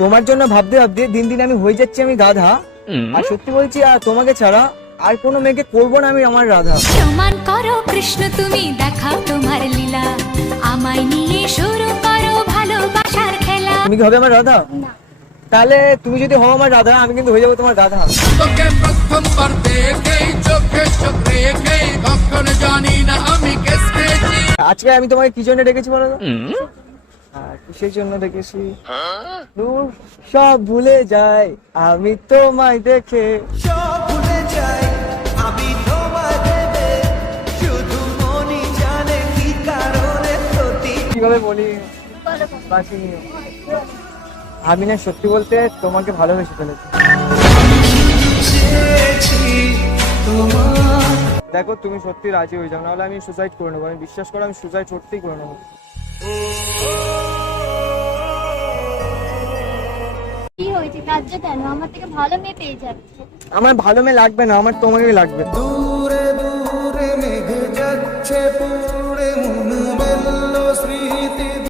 তোমার জন্য ভাবতে ভাবতে দিন দিন আমি হয়ে যাচ্ছি আমি গাধা। আর সত্যি বলছি, আর তোমাকে ছাড়া আর কোনো মেয়েকে করবো না আমি আমার রাধা। প্রমাণ করো কৃষ্ণ তুমি, দেখাও তোমার লীলা, আমায় নিয়ে শুরু করো ভালোবাসার খেলা। তুমি কি হবে আমার রাধা? তাহলে তুমি যদি হও আমার রাধা, আমি কিন্তু হয়ে যাবো তোমার গাধা। তোকে প্রথমবার দেখেই চোখে চোখ রেখেই কখন জানি না আমি কেসেছি। আজকে আমি তোমাকে কি জন্য ডেকেছি বলো তো? কিসের জন্য ডেকেছি? দূর সব ভুলে যাই আমি তোমায় দেখে, সব ভুলে যাই আমি তোমায় ভেবে, শুধু মনই জানে কি কারণে প্রতি। কিভাবে বলি বাসি নিয়ে। আমি না সত্যি বলতে তোমাকে ভালোবেসে ফেলেছি। চেয়েছি তোমার। দেখো তুমি সত্যি রাজি হয়ে যাও, নাহলে আমি সুসাইড করে নেবো। আমি বিশ্বাস করো, আমি সুসাইড সত্যিই করে নেবো। কি হয়েছে, কাজটা কেন? আমার থেকে ভালো মেয়ে পেয়ে যাচ্ছে। আমার ভালো মেয়ে লাগবে না, আমার তোমাকেই লাগবে। দূরে দূরে মেঘ যাচ্ছে পুরো